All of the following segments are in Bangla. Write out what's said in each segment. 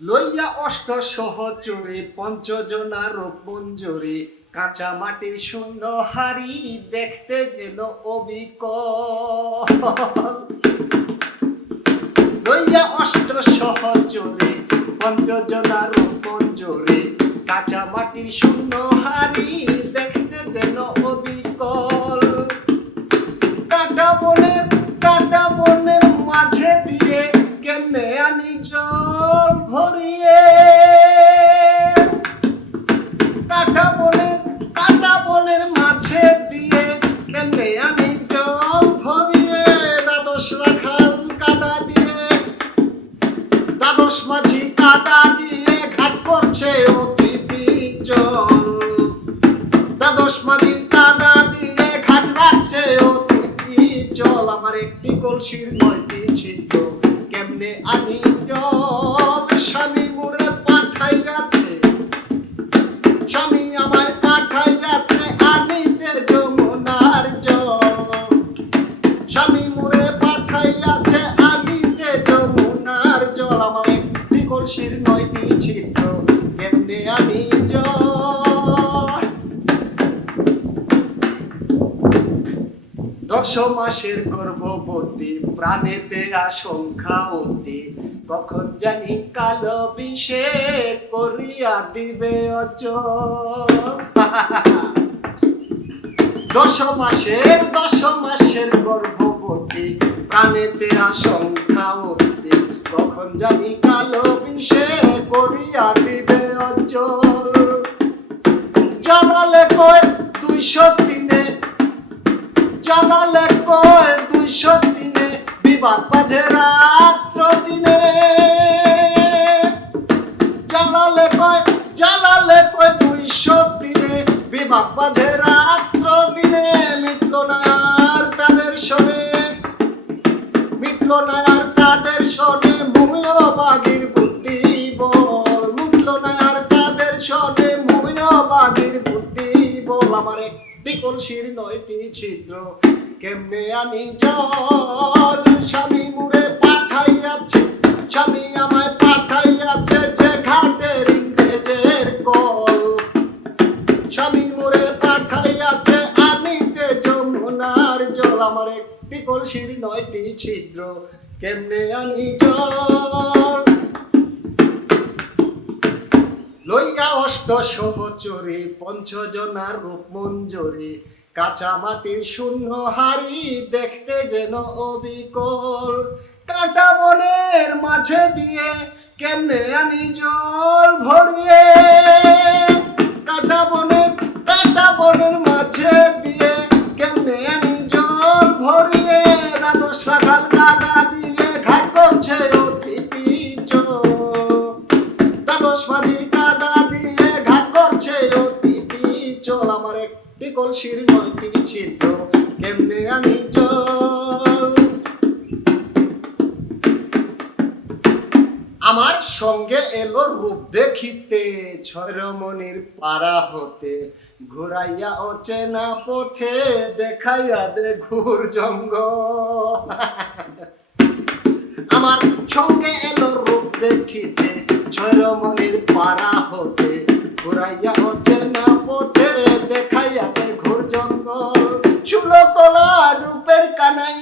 লইয়া অষ্ট সহচরে পঞ্চজনা রূপ মঞ্জুরি কাঁচা মাটির শূন্য হাড়ি দেখতে যেন অবিকল। লইয়া অষ্ট সহচরে পঞ্চজনা রূপ মঞ্জুরি কাঁচা মাটির শূন্য হাড়ি দেখতে যেন অবিকল। কাটা বনের মাঝে দিয়ে কেমনে আনি জল ভরিয়ে। কাটা বনের মাঝে দিয়ে কেমনে আনি জল ভরিয়ে। দ্বাদশ রাখাল কাদা দিয়ে, দ্বাদশ মাঝি কাদা দিয়ে ঘাট করছে অতি বিচল। দ্বাদশ মাঝি কাদা দিয়ে ঘাট রাখছে অতি বিচল। আমার একটি কলসির 9টি ছিদ্র কেমনে আনি জল। স্বামী মোরে পাঠাইয়াছে, স্বামী আমায় পাঠাইয়াছে আনিতে যমুনার জল। স্বামী মোরে পাঠাইয়াছে আনিতে যমুনার জল। আমার একটি কলসির 9টি ছিদ্র কেমনে আনি জল। 10 মাসের গর্ভবতী প্রাণেতে আশঙ্কা অতি, কখন জানি কালো বিষে করিয়া দিবে অচল। 10 মাসের গর্ভবতী প্রাণেতে আশঙ্কা অতি, কখন জানি কালো বিষে করিয়া দিবে অচল। জানালে কয় 200 দিনে, জানালে কয় 200 দিনে বিবাদ বাজে রাত্র দিনে। জানালে কয় 200 দিনে বিবাদ বাজে রাত্র দিনে। মিটলো না আর তাদের শোনে, মিটলো না আর তাদের শোনে মুইও বাগির বুদ্ধি বল। মিটলো না আর তাদের শোনে মুইও বাগির বুদ্ধি বল। আমার একটি কলসির 9টি ছিদ্র কেমনে আনি জল। স্বামী মুরে পাঠাইয়াছে, স্বামী আমায় পাঠাইয়াছে যে ঘাটের ইংরেজের কল। স্বামী মুরে পাঠাইয়াছে আনিতে যমুনার জল। আমার একটি কলসির 9টি ছিদ্র কেমনে আনি জল। লইয়া অষ্ট সহচরে পঞ্চজনার রূপ মঞ্জুরি কাঁচা মাটির শূন্য হাড়ি দেখতে যেন অবিকল। কাটা বনের মাঝে দিয়ে কেমনে আনি জল ভরিয়ে। কাটা বনের মাঝে দিয়ে কেমনে আনি জল ভরিয়ে। দ্বাদশ রাখাল কাদা দিয়ে ঘাট করছে অতি বিচল। দ্বাদশ মাঝি কাদা দিয়ে ঘাট করছে অতি বিচল। আমার একটি কলসির 9টি ছিদ্র কেমনে আনি জল। আমার সঙ্গে এলো রূপ দেখিতে 6 রমণীর পাড়া হতে, ঘুরাইয়া অচেনা পথে দেখাইয়া দে ঘুর জঙ্গল। আমার সঙ্গে এলো রূপ দেখিতে 6 রমণীর পাড়া হতে, ঘুরাইয়া অচেনা পথে দেখাইয়া দে ঘুর জঙ্গল। ষোলকলা রূপের কানাই,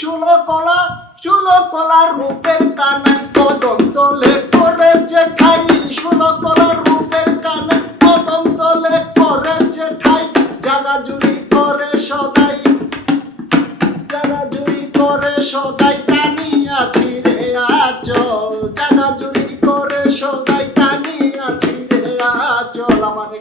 ষোলকলা রূপের কানাই কদম তলে করেছে ঠাই। ষোলকলা রূপের কানাই কদম তলে করেছে ঠাই। জাগাজুরি করে সদাই, জাগাজুরি করে সদাই টানি